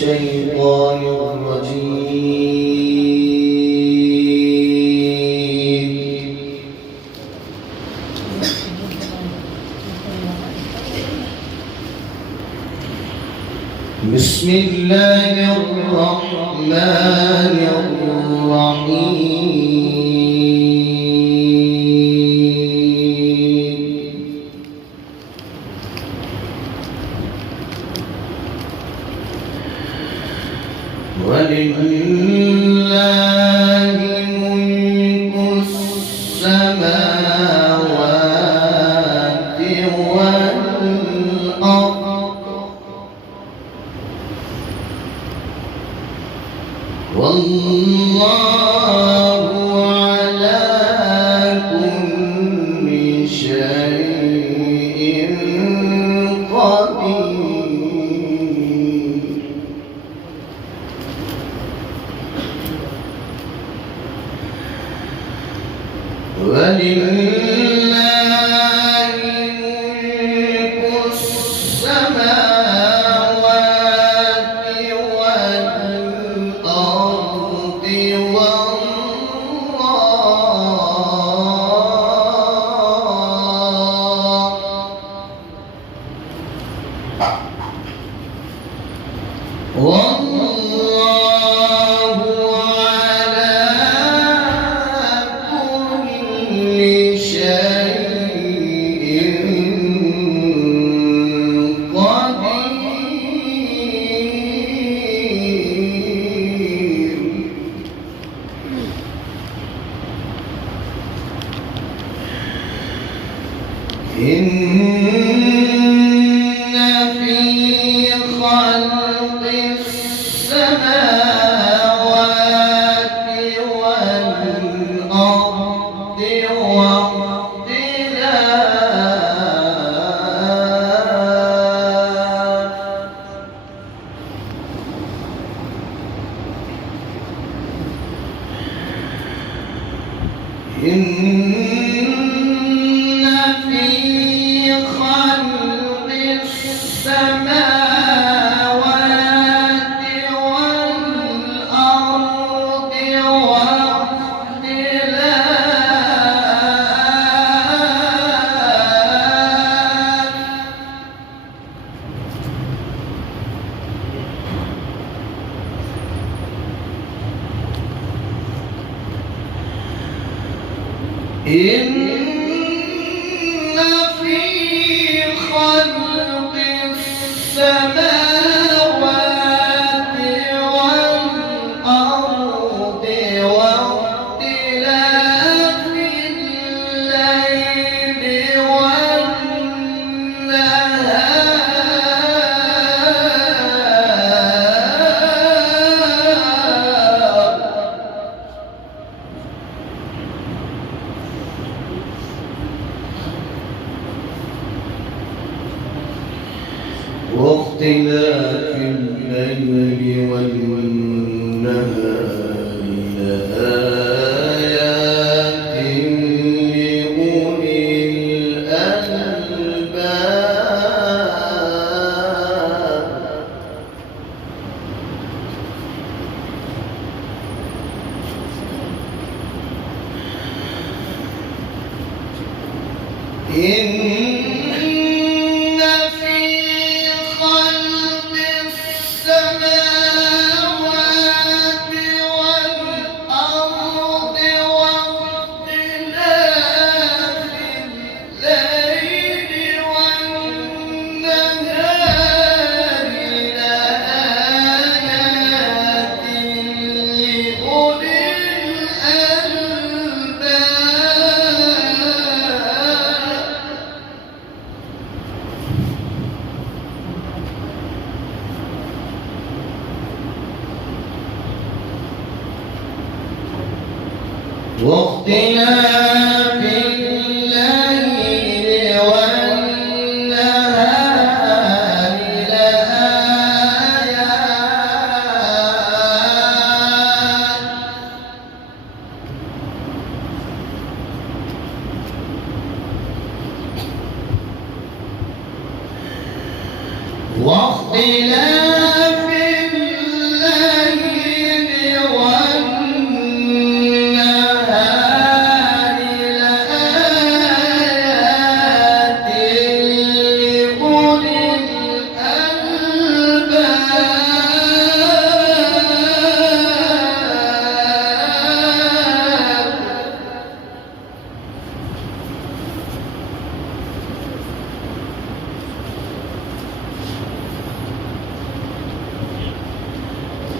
الشيطان الرجيم. بسم الله الرحمن الرحيم. ولله ملك السماوات والأرض والله على كل شيء قدير. ولله ملك السماوات والأرض والله على كل شيء قدير. إن في خلق السماوات والأرض إن في خلق السماوات والأرض إن في خلق السماوات والأرض واختلاف الليل واختلاف الليل والنهار لآيات لأولي الألباب. إن في خلق السماوات والأرض واختلاف الليل والنهار لآيات لأولي الألباب. واختلاف الليل والنهار لآيات واختلاف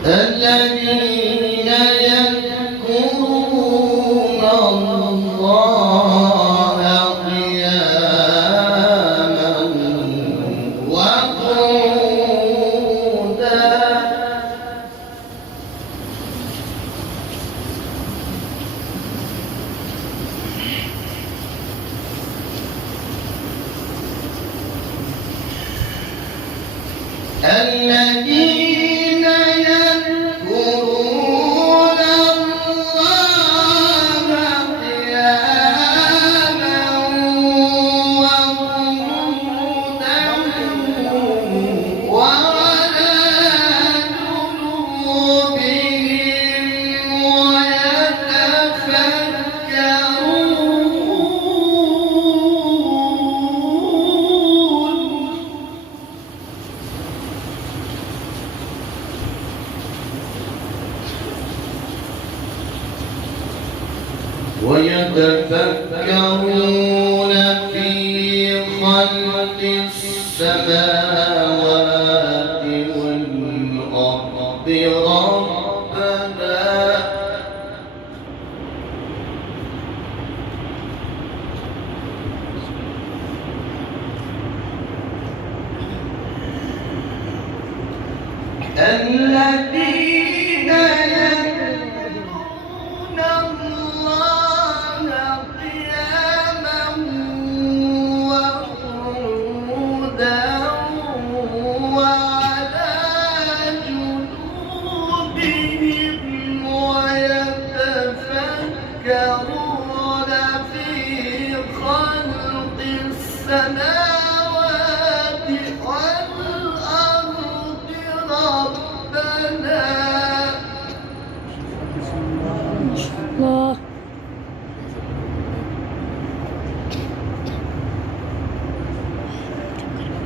الذين يذكرون الله قياما وقعودا الذين يذكرون الله قياما وقعودا وعلى جنوبهم ويتفكرون في خلق السماوات والأرض الذين يذكرون الله قياما وقعودا وعلى جنوبهم ويتفكرون في خلق السماوات والأرض ربنا الله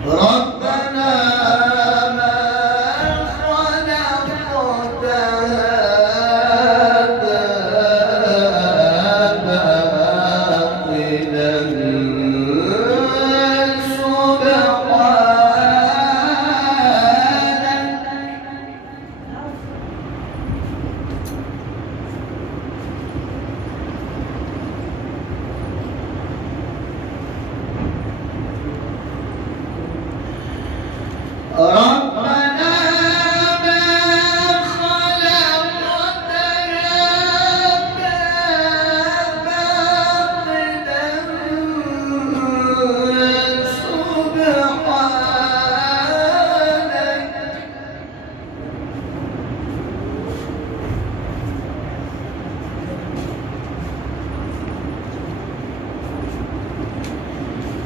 ربنا ما خلقت هذا باطلا ربنا ما خلقت هذا باطلا سبحانك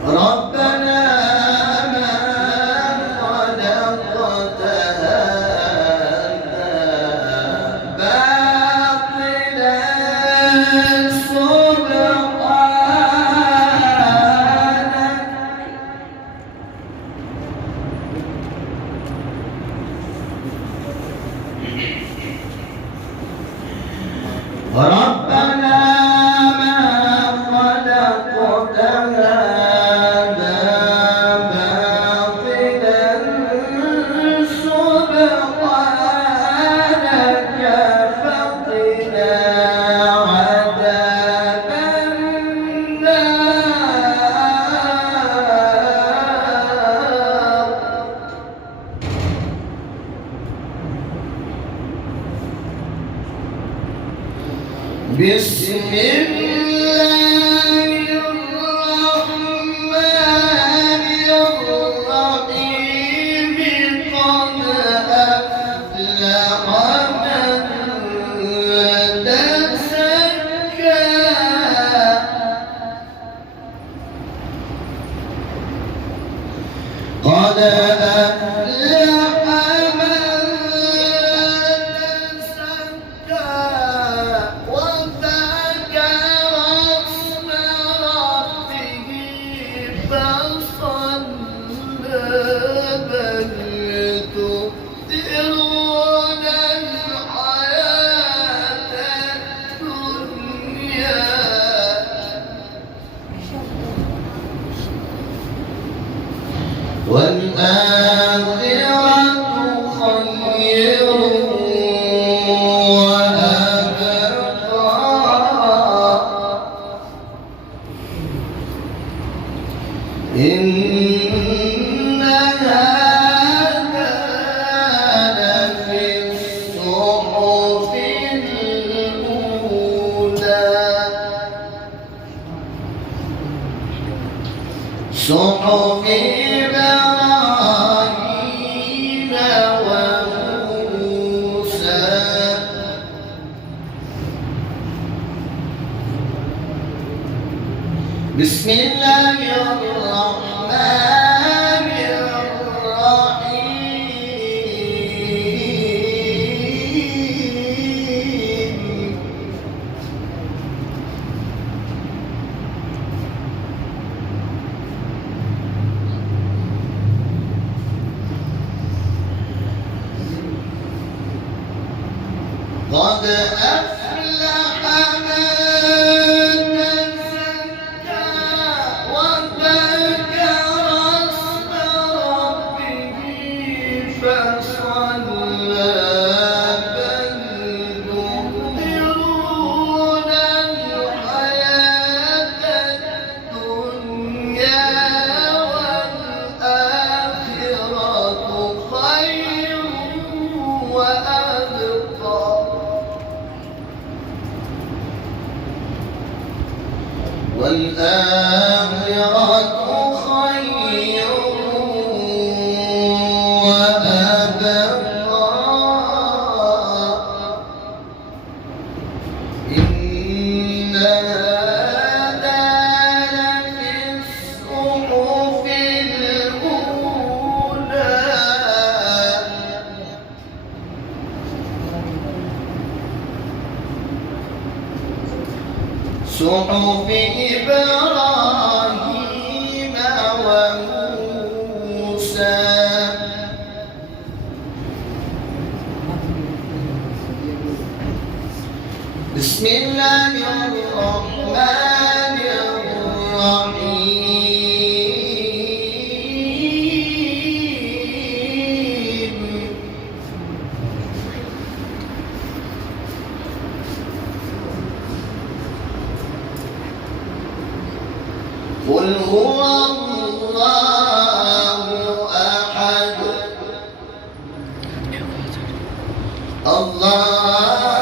ربنا ما خلقت هذا باطلا سبحانك ربنا ما خلقت هذا باطلا سبحانك فقنا عذاب النار بسم الله الرحمن الرحيم قد أفلح من تزكى قد أفلح من تزكى وذكر اسم ربه فصلى بل تؤثرون الحياة الدنيا والآخرة خير بسم الله الرحمن الرحيم قد أفلح من تزكى وذكر اسم ربه فصلى بل تؤثرون الحياة الدنيا والآخرة خير وأبقى والآخرة خير وأبقى إن هذا لفي الصحف الأولى صحف إبراهيم وموسى بسم الله الرحمن الرحيم قل هو الله أحد الله